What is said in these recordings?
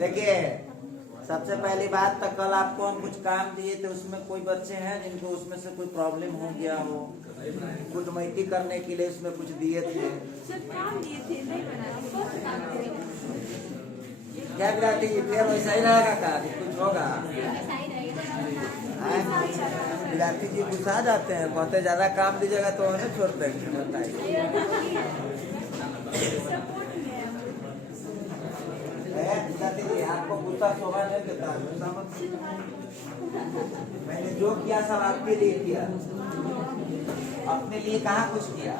देखिए सबसे पहली बात तो कल आपको हम कुछ काम दिए थे, उसमें कोई बच्चे हैं जिनको उसमें से कोई प्रॉब्लम हो गया हो, गुटमैती करने के लिए उसमें कुछ दिए थे। क्या विराटी जी फिर वैसा ही रहेगा का कुछ होगा? विराटी जी गुस्सा जाते हैं, कहते ज्यादा काम दीजिएगा तो उन्हें छोड़ देंगे। बताइए आपको गुस्सा शोभा नहीं देता, गुस्सा मत। मैंने जो किया सब आपके लिए किया, अपने लिए कहाँ कुछ किया।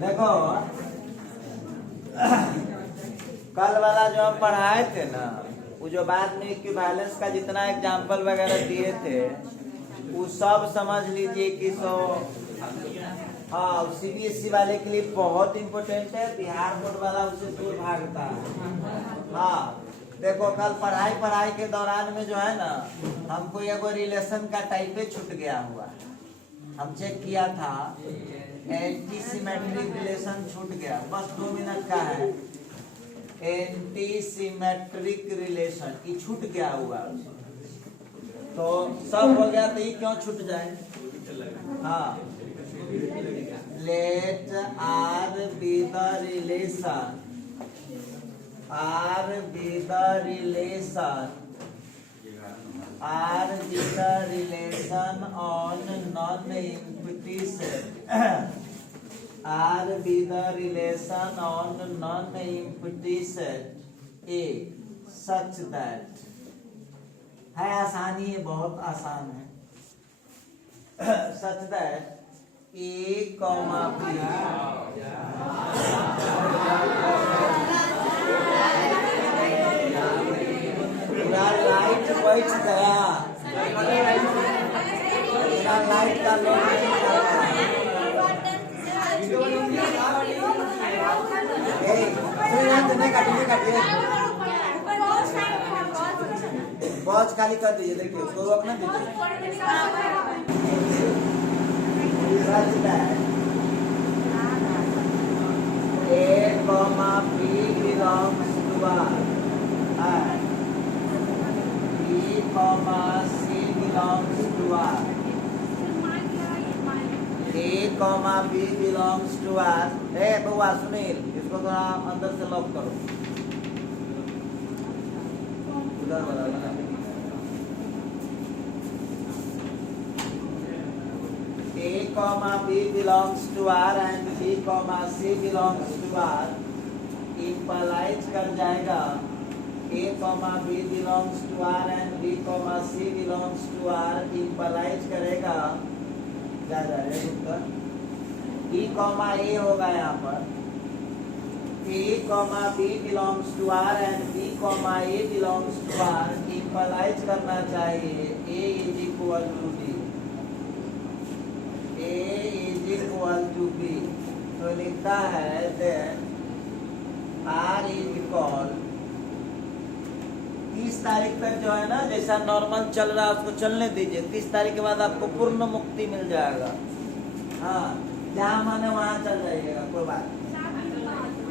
देखो कल वाला जो हम पढ़ाए थे ना, वो जो बाद में इक्विवेलेंस का जितना एग्जाम्पल वगैरह दिए थे वो सब समझ लीजिए कि हाँ सीबीएसई वाले के लिए बहुत इम्पोर्टेंट है, बिहार बोर्ड वाला उसे दूर भागता है। हाँ देखो कल पढ़ाई के दौरान में जो है ना, हमको एगो रिलेशन का टाइपे छूट गया हुआ है। हम चेक किया था, एंटी सिमेट्रिक रिलेशन छूट गया, बस 2 मिनट का है। एंटी सिमेट्रिक रिलेशन ये छूट गया हुआ, तो सब हो गया, तो ये क्यों छूट जाए? हाँ let R be the relation, R be the relation, R be the relation on non empty set, R be the relation on non-empty set A such that है आसानी है, बहुत आसान है। such that A comma B पूरा light बैठ गया, पूरा लाइट का लोड बॉज खाली कर दीजिए, देखिए उसको रोकना दीजिए। A comma B belongs to R and B comma C belongs to R, A comma B belongs to R। बउआ सुनील, इसको थोड़ा अंदर से लॉक करो, उधर वाला A comma B belongs to R and B comma C belongs to R implies कर जाएगा A comma B belongs to R and B comma C belongs to R implies करेगा जा रहे उत्तर E comma A होगा यहाँ पर, A comma B belongs to R and B comma A belongs to R implies करना चाहिए A is equal to B, A is equal to B, तो लिखता है then R is equal 30 तारीख तक जो है ना, जैसा नॉर्मल चल रहा है उसको चलने दीजिए। 30 तारीख के बाद आपको पूर्ण मुक्ति मिल जाएगा। हाँ जहाँ माने वहाँ चल जाइएगा, कोई बात नहीं।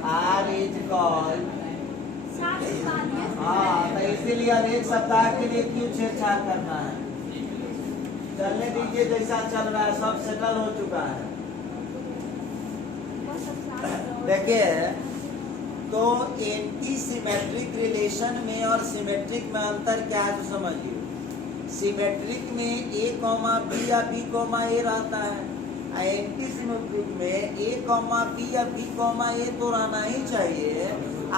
R is equal, हाँ तो इसीलिए अब 1 सप्ताह के लिए क्यों छेड़छाड़ करना है, चलने दीजिए, जैसा चल रहा है सब सेटल हो चुका है। देखिए तो एंटी सिमेट्रिक रिलेशन में और सिमेट्रिक में अंतर क्या है तो समझिए। सिमेट्रिक में A कॉमा B या B कॉमा A रहता है, एंटी सिमेट्रिक में A कॉमा B या B कॉमा A तो रहना ही चाहिए,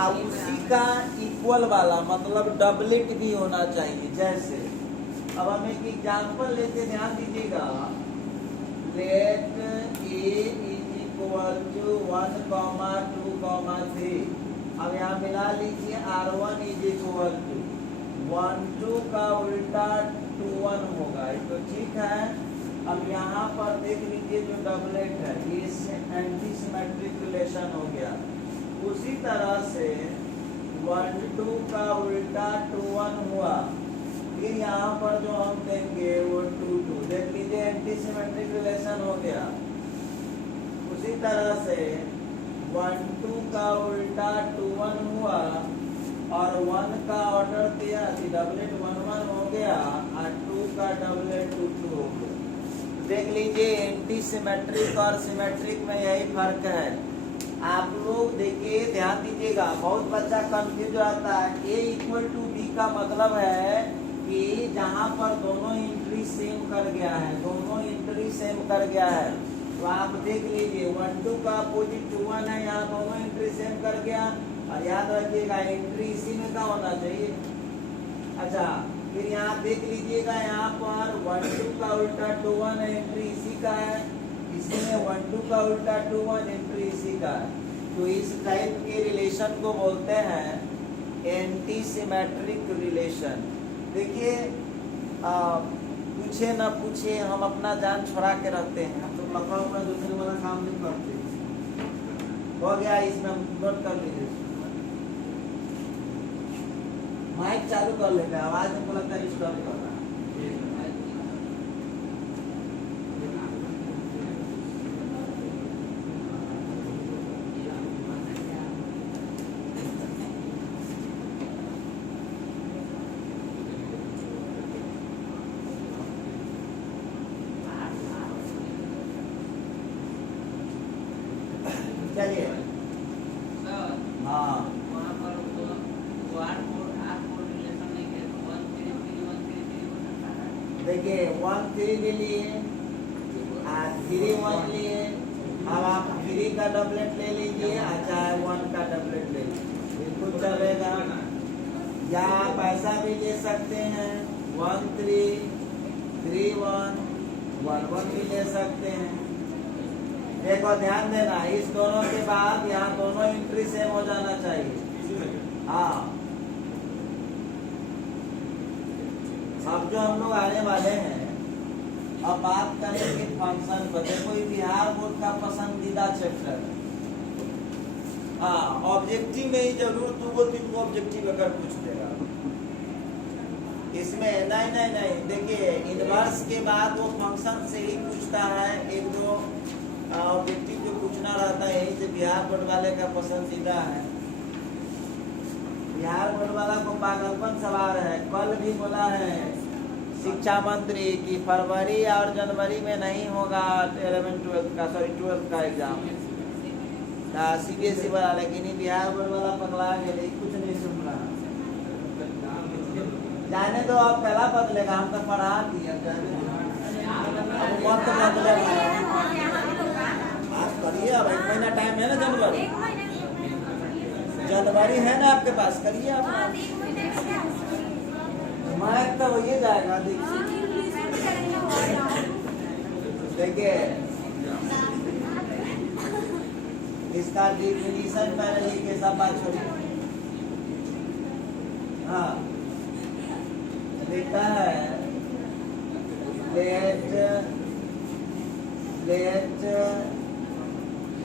और उसी का इक्वल वाला मतलब डबलेट भी होना चाहिए। जैसे अब हम एक एग्जाम्पल लेते, ध्यान दीजिएगा, late A is equal to 1, 2, 3। अब यहाँ मिला लीजिए R1 is equal to 1, 2 का उल्टा 2, 1 होगा, तो ठीक है। अब यहाँ पर देख लीजिए जो डबलेट है ये एंटी सिमेट्रिक रिलेशन हो गया। उसी तरह से 1, 2 का उल्टा 2, 1 हुआ, फिर यहाँ यहाँ पर जो हम देंगे वो 2 2, देख लीजिए एंटी सिमेट्रिक रिलेशन हो गया। उसी तरह से 1 2 का उल्टा 2 1 हुआ और 1 का ऑर्डर दिया डबलेट 1 1 हो गया और 2 का डबलेट 2 2 हो गया। देख लीजिए एंटी सिमेट्रिक और सिमेट्रिक में यही फर्क है। आप लोग देखिए ध्यान दीजिएगा, बहुत बच्चा कंफ्यूज रहता है। A इक्वल टू B का मतलब है कि जहाँ पर दोनों एंट्री सेम कर गया है, दोनों एंट्री सेम कर गया है, तो आप देख लीजिए 1 2 का अपोजिट 2 1 है, यहाँ दोनों एंट्री सेम कर गया। और याद रखिएगा एंट्री इसी में का होना चाहिए। अच्छा, फिर यहाँ देख लीजिएगा, यहाँ पर 1 2 का उल्टा 2 1 एंट्री इसी का है, इसी में 1 2 का उल्टा 2 1 एंट्री इसी का है। तो इस टाइप के रिलेशन को बोलते हैं एंटी सिमेट्रिक रिलेशन। देखिए पूछे ना पूछे हम अपना जान छुड़ा के रखते हैं, हम तो लफड़ा उपड़ा दूसरे वाला काम नहीं करते। हो गया, इसमें नोट कर लीजिए। माइक चालू कर लेते हैं, आवाज हमको लगता है डिस्टर्ब कर रहा है। चलिए, हाँ देखिए 1 3 ले लिए, 3 1 लिए। अब आप 3 का डबलेट ले लीजिए और चाहे 1 का डबलेट ले लीजिए, बिल्कुल चलेगा। या आप ऐसा भी ले सकते हैं 1 3 3 1 1 1 भी ले सकते हैं। देखो ध्यान देना, इस दोनों के बाद यहाँ दोनों एंट्री सेम हो जाना चाहिए। हाँ, अब जो हम लोग आने वाले हैं, अब बात करेंगे फंक्शन पर। देखो ये बिहार बोर्ड का पसंदीदा चैप्टर है। हाँ, ऑब्जेक्टिव में ही जरूर 2 3 ऑब्जेक्टिव अगर पूछ देगा इसमें। नहीं, देखिए इनवर्स के बाद वो फंक्शन से ही पूछता है। एक दो ऑब्जेक्टिव जो पूछना रहता है, यही से बिहार बोर्ड वाले का पसंदीदा है। बिहार बोर्ड वाला को पागलपन सवार है। कल भी बोला है शिक्षा मंत्री कि फरवरी और जनवरी में नहीं होगा 12th का एग्जाम, CBSE वाला। लेकिन बिहार बोर्ड वाला पगला गया, कुछ नहीं सुन रहा। जाने दो, आप पहला बदलेगा, हम तो पढ़ा दिया। वक्त बदलेगा, आज करिए। अब 1 महीना टाइम है ना, जनवरी है ना आपके पास, करिए आप। माइक तो वही जाएगा। देखिए इसका डिफिनीशन पहले लिखे, सब बात छोड़िए। हाँ, लिखा है late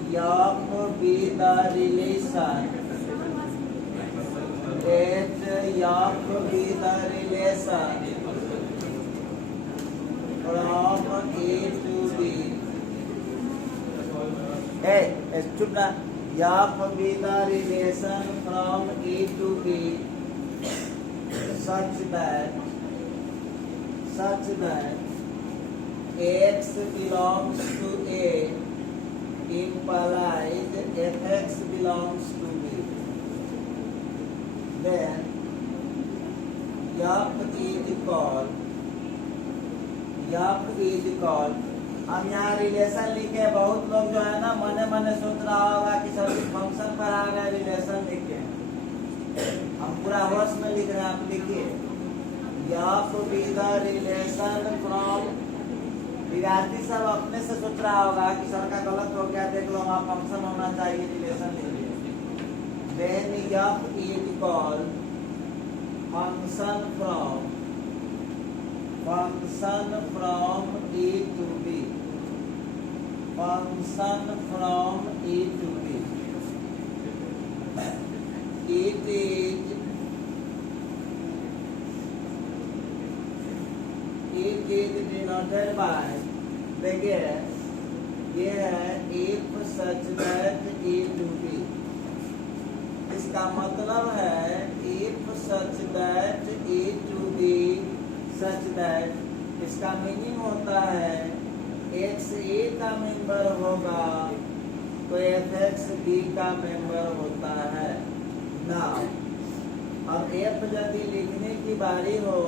F be the relation, let F be the relation from A to B. Hey, चुप ना। F be the relation from A to B such that X belongs to A implies Fx belongs to B. Then F is called। हम यहाँ relation लिखे, बहुत लोग जो है ना मने मने सोच रहा होगा कि सभी फंक्शन पर आ गए रिलेशन लिखे। हम पूरा वर्ष में लिख रहे हैं, आप लिखिए F be the relation from। विद्यार्थी सब अपने से सोच रहा होगा कि सर का गलत हो गया, देख लो वहाँ फंक्शन होना चाहिए, रिलेशन लीजिए। Then F is called function from A to B, function from A to B। It is it is denoted by, देखिए ये है if such that a to b, इसका मतलब है if such that a to b such that, इसका meaning होता है x a का मेंबर होगा तो fx b का मेंबर होता है ना। अब f यदि लिखने की बारी हो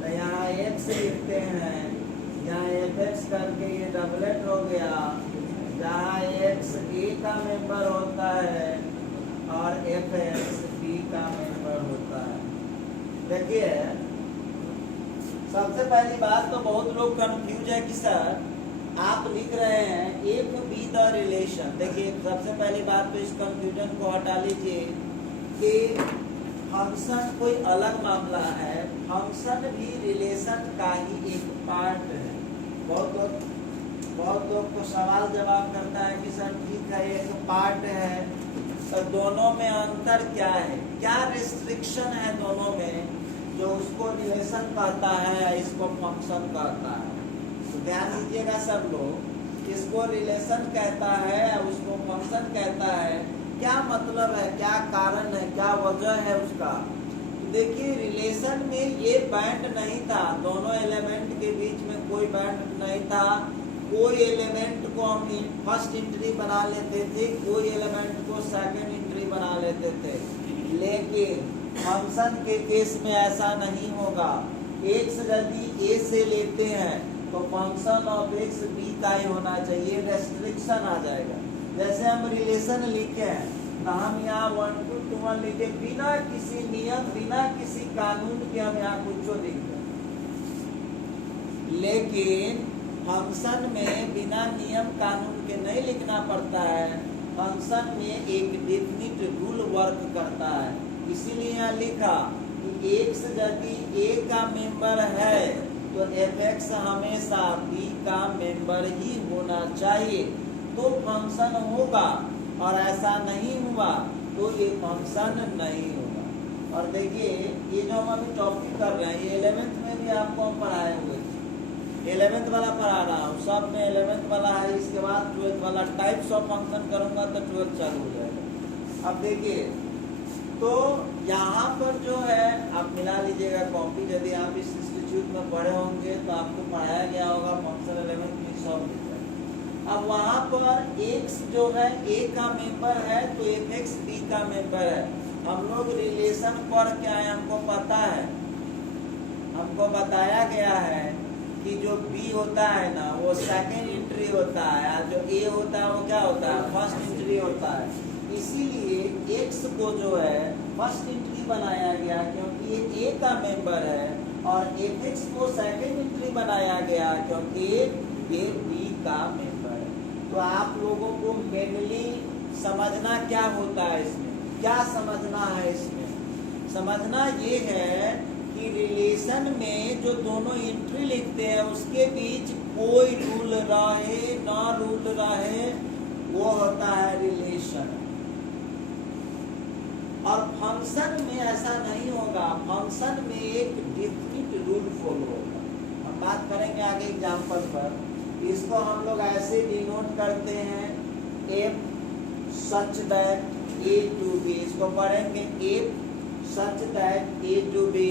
तो यहाँ x लिखते हैं, यहाँ fx करके ये डबलेट हो गया, जहाँ x a का मेंबर होता है और fx b का मेंबर होता है। देखिए सबसे पहली बात तो बहुत लोग कंफ्यूज है कि सर आप लिख रहे हैं इफ बी द रिलेशन। देखिए सबसे पहली बात तो इस कंफ्यूजन को हटा लीजिए कि फंक्शन कोई अलग मामला है, फंक्शन भी रिलेशन का ही एक पार्ट है। बहुत लोग को सवाल जवाब करता है कि सर ठीक है एक पार्ट है तो दोनों में अंतर क्या है, क्या रिस्ट्रिक्शन है दोनों में जो उसको रिलेशन कहता है या इसको फंक्शन कहता है। तो ध्यान दीजिएगा सब लोग, इसको रिलेशन कहता है या उसको फंक्शन कहता है, क्या मतलब है, क्या कारण है, क्या वजह है उसका। देखिए रिलेशन में ये बैंड नहीं था, दोनों एलिमेंट के बीच में कोई बैंड नहीं था। कोई एलिमेंट को हम फर्स्ट इंट्री बना लेते थे, कोई एलिमेंट को सेकंड इंट्री बना लेते थे, लेकिन फंक्शन के केस में ऐसा नहीं होगा। x यदि a से लेते हैं तो फंक्शन ऑफ x b का ही होना चाहिए, रेस्ट्रिक्शन आ जाएगा। जैसे हम रिलेशन लिखे हैं तो हम यहाँ 1 to 1 लिखे, बिना किसी नियम बिना किसी कानून के हम यहाँ कुछ लिख दें। लेकिन फंक्शन में बिना नियम कानून के नहीं लिखना पड़ता है, फंक्शन में एक डेफिनिट रूल वर्क करता है। इसीलिए यहाँ लिखा कि x यदि a का मेंबर है तो fx हमेशा b का मेंबर ही होना चाहिए तो फंक्शन होगा, और ऐसा नहीं हुआ तो ये फंक्शन नहीं होगा। और देखिए ये जो हम अभी टॉपिक कर रहे हैं ये 11th में भी आपको हम पढ़ाए हुए थे, 11th वाला पढ़ा रहा हूँ, सब में 11th वाला है। इसके बाद 12th वाला टाइप्स ऑफ फंक्शन करूंगा तो 12th चालू हो जाएगा। अब देखिए तो यहाँ पर जो है आप मिला लीजिएगा कॉपी, यदि आप इस इंस्टीट्यूट में पढ़े होंगे तो आपको पढ़ाया गया होगा फंक्शन 11 में सब। अब वहाँ पर x जो है a का मेंबर है तो fx b का मेंबर है। हम लोग रिलेशन पढ़ के आए, हमको पता है, हमको बताया गया है कि जो b होता है ना वो सेकेंड इंट्री होता है, जो a होता है वो क्या होता है, फर्स्ट इंट्री होता है। इसीलिए x को जो है फर्स्ट इंट्री बनाया गया क्योंकि ये a का मेंबर है, और fx को सेकेंड इंट्री बनाया गया क्योंकि ये b का मेंबर है। तो आप लोगों को मेनली समझना क्या होता है इसमें, क्या समझना है इसमें, समझना ये है कि रिलेशन में जो दोनों इंट्री लिखते हैं उसके बीच कोई रूल रहे ना रूल रहे वो होता है रिलेशन। और फंक्शन में ऐसा नहीं होगा, फंक्शन में एक डिफरेंट रूल फॉलो होगा। हम बात करेंगे आगे एग्जांपल पर। इसको हम लोग ऐसे डिनोट करते हैं f such that A to B, इसको पढ़ेंगे f such that A to B.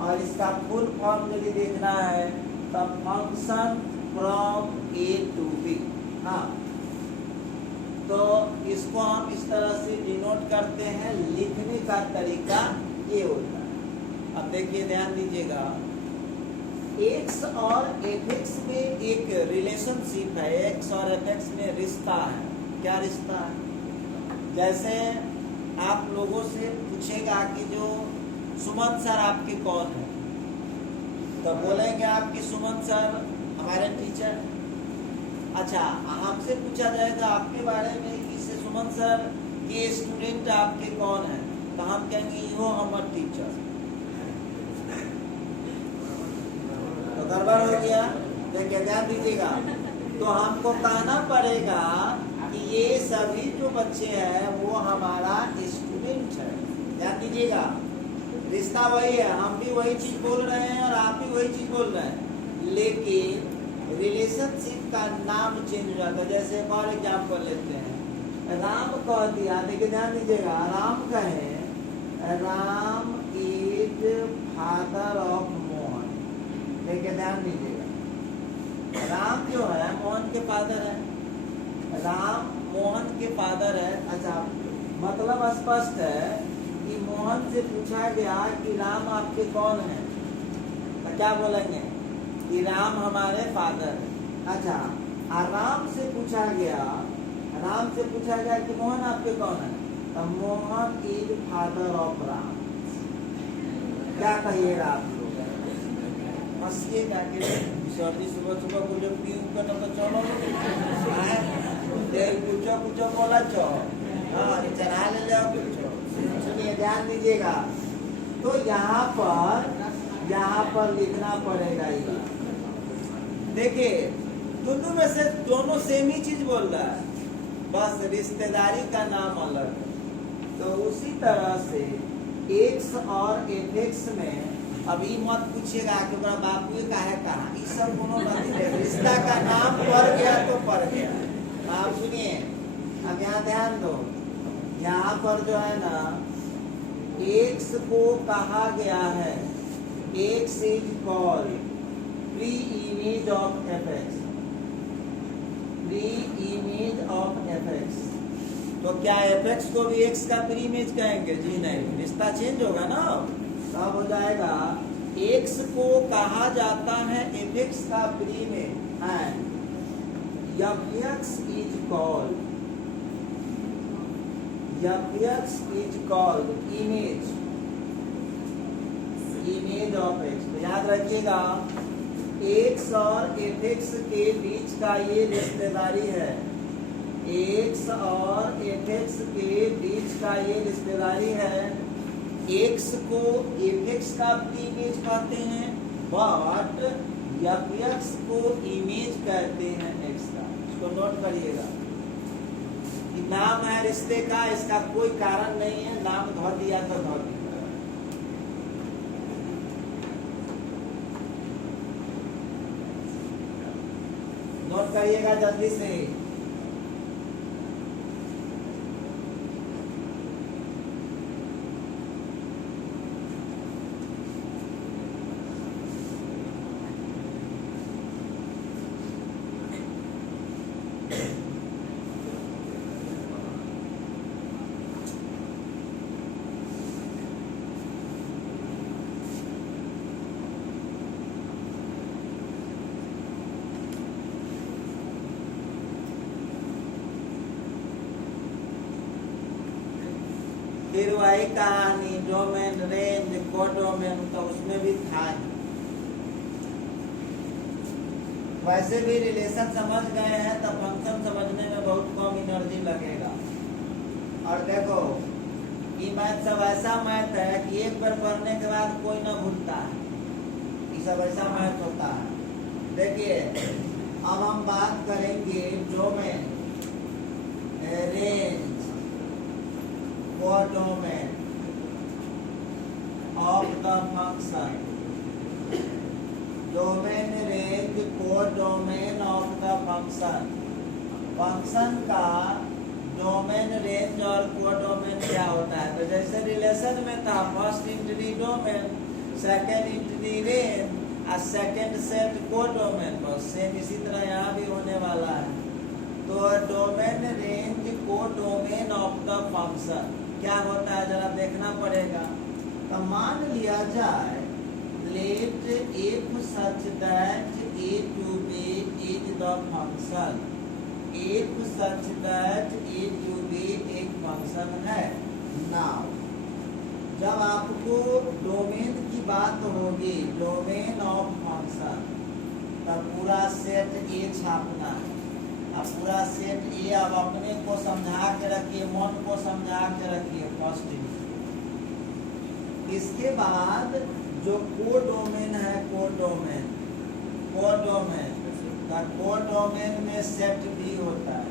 और इसका फुल फॉर्म यदि देखना है तो function from A to B. हाँ, तो इसको हम इस तरह से डिनोट करते हैं, लिखने का तरीका ये होता है। अब देखिए ध्यान दीजिएगा, x और fx में एक रिलेशनशिप है, x और fx में रिश्ता है। क्या रिश्ता है? जैसे आप लोगों से पूछेगा कि जो सुमन सर आपके कौन है, तो बोलेंगे आपकी सुमन सर हमारे टीचर। अच्छा, हमसे पूछा जाएगा आपके बारे में कि सुमन सर ये स्टूडेंट आपके कौन है, तो हम कहेंगे यो हमारे टीचर। तो गड़बड़ हो गया, देखिए ध्यान दीजिएगा। तो हमको कहना पड़ेगा कि ये सभी जो बच्चे हैं वो हमारा स्टूडेंट है। ध्यान दीजिएगा, रिश्ता वही है, हम भी वही चीज बोल रहे हैं और आप भी वही चीज बोल रहे हैं। लेकिन रिलेशनशिप का नाम चेंज हो जाता है। जैसे एक और एग्जाम्पल लेते हैं, राम कह दिया, देखिए ध्यान दीजिएगा, राम कहे Ram is father of Mohan, देखिए ध्यान दीजिएगा, राम जो है मोहन के फादर है, राम मोहन के फादर है। अच्छा, मतलब स्पष्ट है कि मोहन से पूछा गया कि राम आपके कौन है, तो क्या बोलेंगे कि राम हमारे फादर है। अच्छा, और राम से पूछा गया कि मोहन आपके कौन है, तो Mohan is father of Ram. क्या कहिएगा आप लोग, हंसिएगा कि सर्दी सुबह सुबह को जब पी करना तो चलो कुछ बोला चो, हाँ चढ़ा ले जाओ कुछ। सुनिए ध्यान दीजिएगा, तो यहाँ पर लिखना पड़ेगा ये। देखिए दोनों में से दोनों सेम ही चीज बोल रहा है, बस रिश्तेदारी का नाम अलग है। तो उसी तरह से एक्स और एफएक्स में अभी मत पूछिएगा कि बड़ा बापू का है कहाँ, ये सब दोनों रिश्ता का नाम पड़ गया तो पड़ गया। आप सुनिए, अब यहाँ ध्यान दो, यहाँ पर जो है ना एक्स को कहा गया है x is called pre image of FX, pre image of FX. तो क्या एफएक्स को भी एक्स का प्री इमेज कहेंगे? जी नहीं, रिश्ता चेंज होगा ना, तब हो जाएगा एक्स को कहा जाता है एफएक्स का pre image and FX is called image of x. तो याद रखिएगा एक्स और एफएक्स के बीच का ये रिश्तेदारी है, एक्स और एफएक्स के बीच का ये रिश्तेदारी है। एक्स को एफएक्स का इमेज कहते हैं, बट एफएक्स को इमेज कहते हैं एक्स का। इसको नोट करिएगा, नाम है रिश्ते का, इसका कोई कारण नहीं है, नाम धो दिया तो धो दिया। नोट करिएगा जल्दी से। फिर वही कहानी डोमेन रेंज कोडोमेन, तो उसमें भी था। वैसे भी रिलेशन समझ गए हैं तो फंक्शन समझने में बहुत कम एनर्जी लगेगा। और देखो ये मैथ सब ऐसा मैथ है कि एक बार पढ़ने के बाद कोई ना भूलता है, ये सब ऐसा मैथ होता है। देखिए अब हम बात करेंगे domain range codomain of the function, domain range codomain of the function. Function का डोमेन रेंज और कोडोमेन क्या होता है? तो जैसे रिलेशन में था first integer domain, second integer range और सेकंड सेट कोडोमेन, बस सेम इसी तरह यहाँ भी होने वाला है। तो domain range codomain of the function क्या होता है जरा देखना पड़ेगा। तो मान लिया जाए let if such that a to b is the function, if such that a to b एक फंक्शन है। नाउ जब आपको डोमेन की बात होगी, डोमेन ऑफ फंक्शन, तब पूरा सेट ए छापना है। अब पूरा सेट ए अब अपने को समझा के रखिए, मन को समझा के रखिए फर्स्ट। इसके बाद जो कोडोमेन है, कोडोमेन में सेट बी होता है।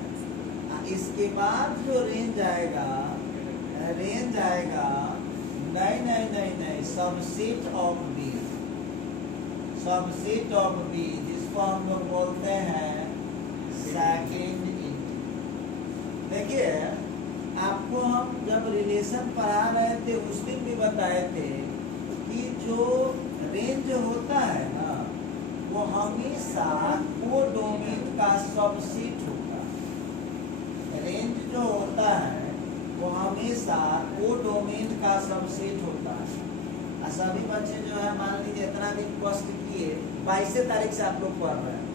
इसके बाद जो रेंज आएगा नहीं, subset of B, subset of B, जिसको हम लोग बोलते हैं सेकंड इंटीग्रल। देखिए आपको हम जब रिलेशन पढ़ा रहे थे उस दिन भी बताए थे कि जो रेंज होता है ना वो हमेशा कोडोमेन का सबसेट होता है। रेंज जो होता है वो हमेशा कोडोमेन का सबसेट होता है। और सभी बच्चे जो है मान लीजिए इतना दिन कष्ट किए, 22 तारीख से आप लोग पढ़ रहे हैं,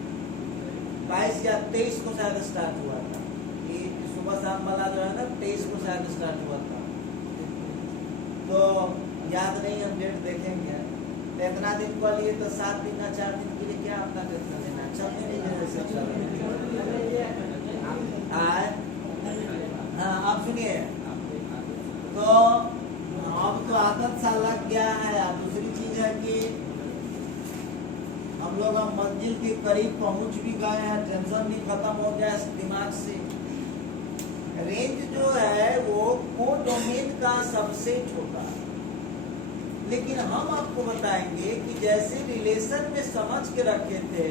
22 या 23 को शायद स्टार्ट हुआ था ये सुबह शाम वाला जो है ना, 23 को शायद स्टार्ट हुआ था, तो याद नहीं, हम डेट देखेंगे। तो इतना दिन कर लिए तो 7 दिन या 4 दिन के लिए क्या अपना टेंशन लेना, चलने नहीं जैसे चल। हाँ आप सुनिए, तो अब तो आदत सा लग गया है। दूसरी चीज है कि हम लोग अब मंजिल के करीब पहुंच भी गए हैं, टेंशन भी खत्म हो गया इस दिमाग से। रेंज जो है वो कोडोमेन का सबसेट होता है, लेकिन हम आपको बताएंगे कि जैसे रिलेशन में समझ के रखे थे,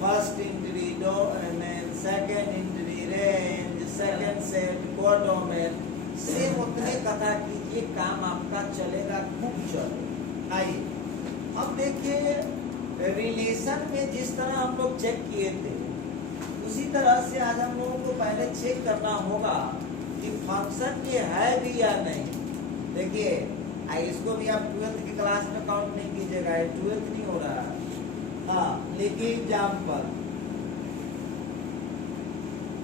first entry domain, second entry range, second set codomain, same उतने कथा कीजिए, काम आपका चलेगा, खूब चलेगा। आइए अब देखिए रिलेशन में जिस तरह हम लोग चेक किए थे उसी तरह से आज हम लोगों को पहले चेक करना होगा कि फंक्शन ये है भी या नहीं। देखिए इसको भी आप 12th की क्लास में काउंट नहीं कीजिएगा, ये 12th नहीं हो रहा है। हाँ लेकिन एग्जाम्पल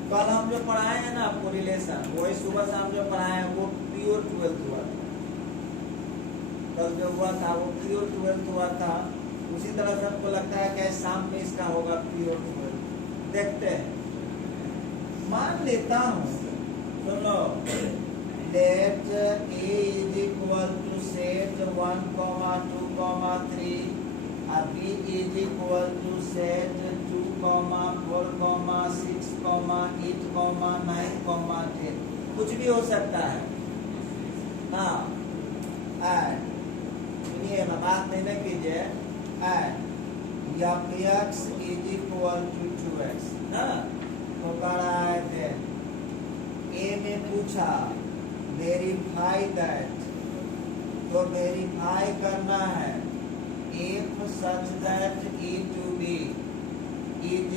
कल हम जो पढ़ाए हैं ना आपको रिलेशन, वही सुबह शाम जो पढ़ाए हैं वो प्योर 12th हुआ था। कल जो हुआ था वो प्योर 12th हुआ था, उसी तरह से हमको लगता है कि शाम में इसका होगा प्योर 12th। देखते हैं, मान लेता हूँ, सुनो, late A is equal to set 1, 2, 3 और B is equal to set 2, 4, 6, 8, 9, 10, कुछ भी हो सकता है। हाँ सुनिए बात नहीं ना कीजिए। x is equal to 2x ना, तो कह रहा है A में पूछा वेरीफाई दैट, तो वेरीफाई करना है if such that A to B is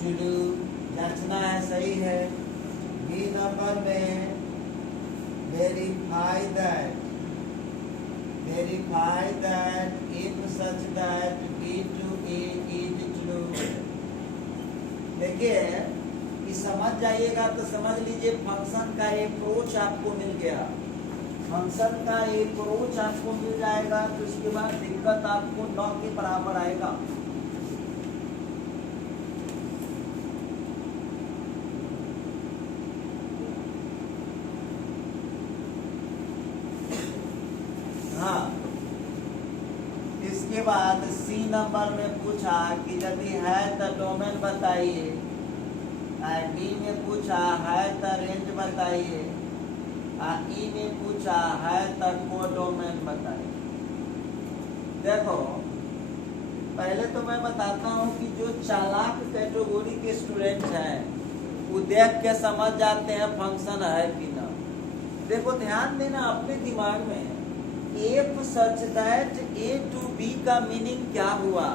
true, जांचना है सही है। B नंबर में verify that if such that B to A is true। देखिए ये समझ जाइएगा तो समझ लीजिए फंक्शन का अप्रोच आपको मिल गया। फंक्शन का अप्रोच आपको मिल जाएगा तो उसके बाद दिक्कत आपको 9 के बराबर आएगा। हाँ इसके बाद सी नंबर में पूछा कि यदि है तो डोमेन बताइए, डी में पूछा है तो रेंज बताइए, ई में पूछा है तो कोडोमेन बताइए। देखो पहले तो मैं बताता हूँ कि जो चालाक कैटेगरी के स्टूडेंट हैं वो देख के समझ जाते हैं फंक्शन है कि ना। देखो ध्यान देना अपने दिमाग में, if such that A to B का मीनिंग क्या हुआ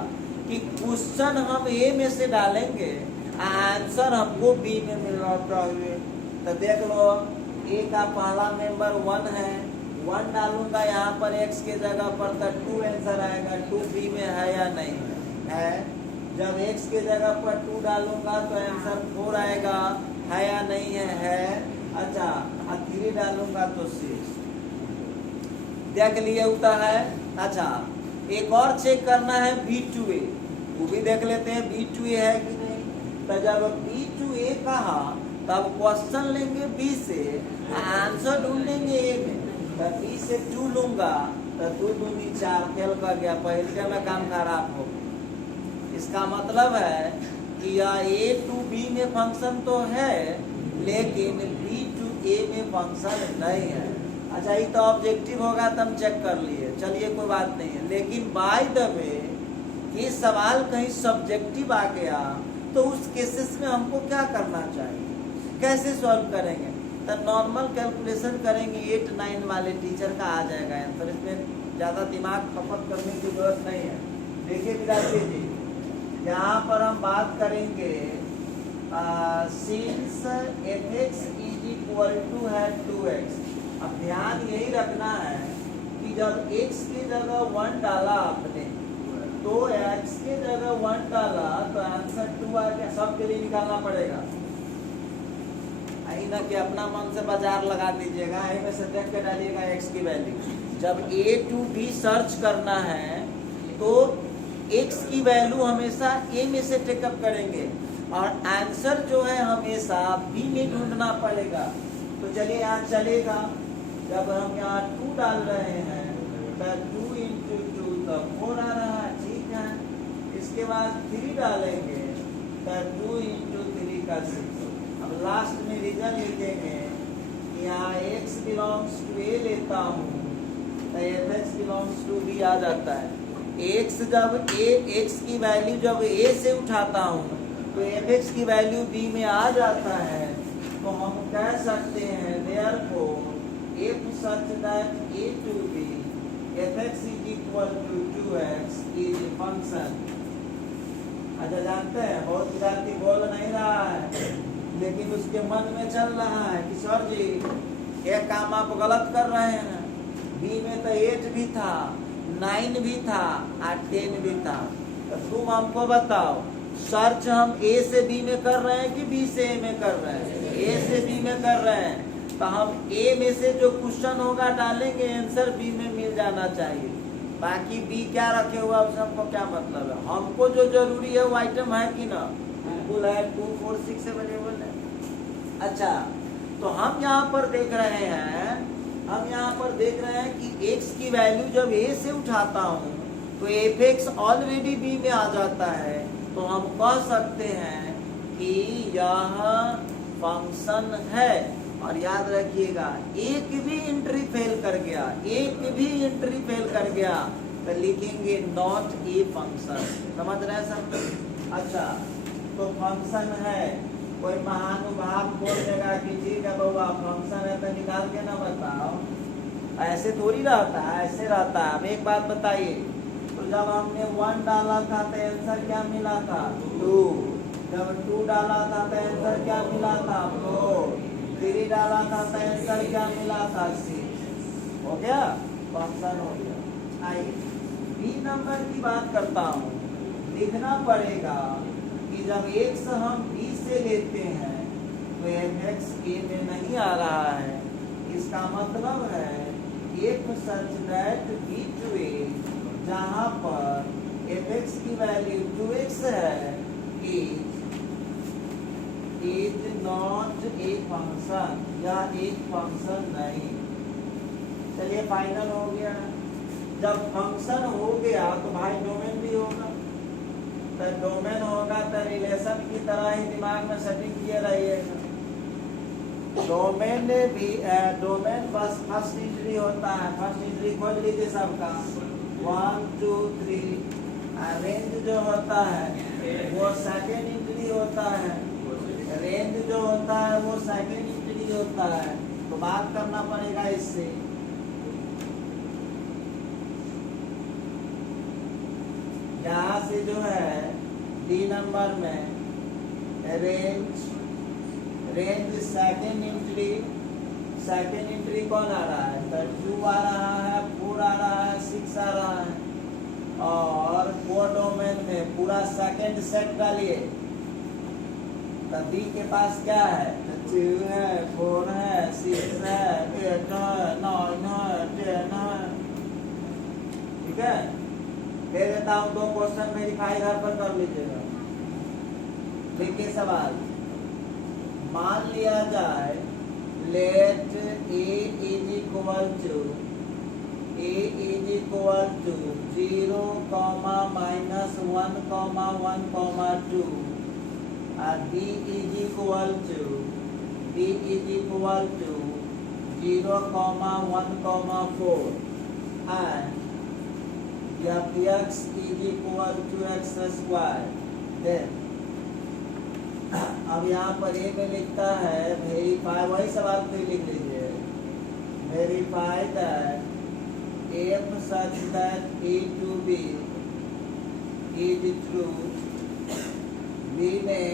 कि क्वेश्चन हम A में से डालेंगे, आंसर हमको B में मिलना चाहिए। तो देख लो A का पहला मेंबर 1 है, 1 डालूंगा यहाँ पर x के जगह पर तो 2 आंसर आएगा। 2 B में है या नहीं है? जब x के जगह पर 2 डालूंगा तो आंसर 4 आएगा, है या नहीं है? अच्छा, और 3 डालूंगा तो 6। देख लिए होता है। अच्छा एक और चेक करना है B2A, वो भी देख लेते हैं B2A है कि नहीं। तो जब B2A कहा तब क्वेश्चन लेंगे B से, आंसर ढूंढेंगे A में। तो B से 2 लूंगा तो 2 दूनी 4, फेल कर गया, पहले में काम खराब हो गया। इसका मतलब है कि यह A to B में फंक्शन तो है लेकिन B to A में फंक्शन नहीं है। अच्छा ये तो ऑब्जेक्टिव होगा तो हम चेक कर लिए, चलिए कोई बात नहीं है। लेकिन बाय द वे ये सवाल कहीं सब्जेक्टिव आ गया तो उस केसेस में हमको क्या करना चाहिए, कैसे सॉल्व करेंगे? तो नॉर्मल कैलकुलेशन करेंगे, 8-9 वाले टीचर का आ जाएगा आंसर। इसमें ज़्यादा दिमाग खपत करने की जरूरत नहीं है। देखिए विद्यार्थी जी, यहाँ पर हम बात करेंगे since fx is equal to है 2x। अब ध्यान यही रखना है कि जब x की जगह 1 डाला आपने तो x की जगह 1 डाला तो आंसर 2 आ गया। सबके लिए निकालना पड़ेगा, ना कि अपना मन से बाजार लगा दीजिएगा, यही में से देख के डालिएगा x की वैल्यू। जब a to b सर्च करना है तो x की वैल्यू हमेशा a में से टेकअप करेंगे और आंसर जो है हमेशा b में ढूंढना पड़ेगा। तो चलिए यहाँ चलेगा, जब हम यहाँ 2 डाल रहे हैं तो 2 into 2 तो 4 आ रहा है, ठीक है। इसके बाद 3 डालेंगे तो 2 into 3 का 6। अब लास्ट में रीजन लिखेंगे कि यहाँ x बिलोंग्स टू a लेता हूँ तो fx बिलोंग्स टू b आ जाता है। x जब x की वैल्यू जब a से उठाता हूँ तो fx की वैल्यू b में आ जाता है। तो हम कह सकते हैं therefore if such that a to b fx is equal to 2x is a function। अच्छा, जानते हैं बहुत विद्यार्थी बोल नहीं रहा है लेकिन उसके मन में चल रहा है कि सर जी ये काम आप गलत कर रहे हैं। बी में तो 8 भी था, 9 भी था और 10 भी था। तो तुम हमको बताओ, सर्च हम ए से बी में कर रहे हैं कि बी से ए में कर रहे हैं? ए से बी में कर रहे हैं तो हम ए में से जो क्वेश्चन होगा डालेंगे, आंसर बी में मिल जाना चाहिए। बाकी बी क्या रखे हुआ उससे हमको क्या मतलब है? हमको जो जरूरी है वो आइटम है कि ना? बिल्कुल है, 2 4 6 अवेलेबल है। अच्छा, तो हम यहाँ पर देख रहे हैं कि x की वैल्यू जब a से उठाता हूँ तो fx ऑलरेडी b में आ जाता है। तो हम कह सकते हैं कि यह फंक्शन है। और याद रखिएगा, एक भी एंट्री फेल कर गया तो लिखेंगे नॉट ए फंक्शन। समझ रहे हैं सब? अच्छा, तो फंक्शन है, कोई महानुभाव बोल देगा कि ठीक है बाबा फंक्शन है तो निकाल के ना बताओ। ऐसे थोड़ी रहता है, ऐसे रहता है। अब एक बात बताइए, तो जब हमने 1 डाला था तो आंसर क्या मिला था? 2। जब 2 डाला था तो आंसर क्या मिला था? 4। 3 डाला था तो आंसर क्या मिला था? 6। हो गया, फंक्शन हो गया। आइए बी नंबर की बात करता हूँ। लिखना पड़ेगा कि जब x हम b से लेते हैं तो fx a में नहीं आ रहा है। इसका मतलब है if such that b to a, जहाँ पर fx की वैल्यू 2x है, is not a function, या एक फंक्शन नहीं। चलिए फाइनल हो गया। जब फंक्शन हो गया तो भाई डोमेन भी होगा। तो डोमेन होगा तो रिलेशन की तरह ही दिमाग में सेटिंग किए रहिएगा। डोमेन बस फर्स्ट इंट्री होता है। फर्स्ट इंट्री खोल लीजिए सबका, 1 2 3। रेंज जो होता है वो सेकेंड इंट्री होता है। रेंज जो होता है वो सेकेंड इंट्री होता है। तो बात करना पड़ेगा इससे। यहाँ से जो है डी नंबर में रेंज सेकेंड इंट्री कौन आ रहा है? तो 2 आ रहा है, 4 आ रहा है, 6 आ रहा है। और कोडोमेन में पूरा सेकेंड सेट डालिए। तो बी के पास क्या है? 2 है, 4 है, 6 है, 8 है, 9 है, 10 है। ठीक है, दे देता हूँ 2 क्वेश्चन, वेरीफाई घर पर कर लीजिएगा। देखिए सवाल, मान लिया जाए late a is equal to 0, -1, 1, 2 and b is equal to 0, 1, 4 and f(x) is equal equal to x square. Then अब यहाँ पर ए में लिखता है वेरीफाई, वही सवाल फिर लिख लीजिए, verify that f such that A to B is true. B में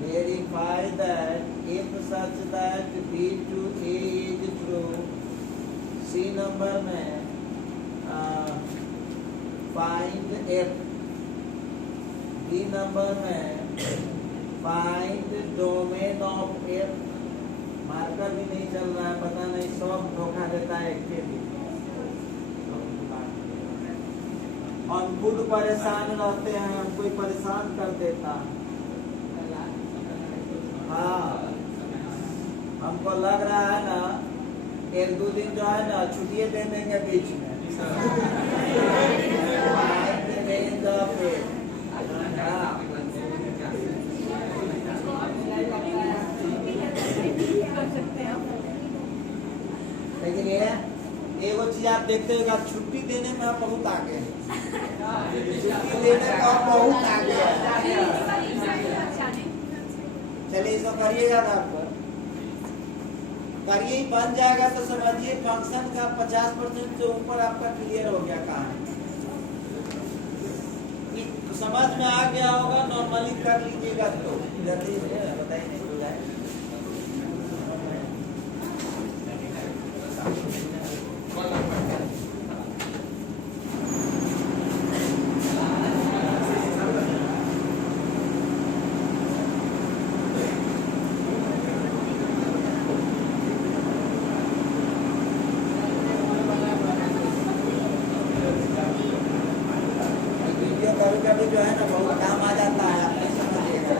verify that f such that B to A is true. C number में फाइंड एफ। डी नंबर में find domain of f. Marker भी नहीं चल रहा है, पता नहीं सब धोखा देता है एक के भी। हम खुद परेशान रहते हैं, हम कोई परेशान कर देता। हाँ, हमको लग रहा है ना एक दो दिन जो है ना छुट्टियां दे देंगे बीच में। लेकिन ये एगो चीज आप देखते हो कि आप छुट्टी देने में आप बहुत आगे हैं। छुट्टी देने में आप बहुत आगे हैं। चलिए इसको करिएगा ना, आपको करिए, बन जाएगा तो समझिए फंक्शन का 50% से ऊपर आपका क्लियर हो गया काम। तो समझ में आ गया होगा, नॉर्मली कर लीजिएगा तो जल्दी बताइए नहीं हो जाए। कभी जो है ना बहुत काम आ जाता है, आप नहीं समझिएगा।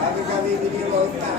कभी कभी वीडियो बहुत काम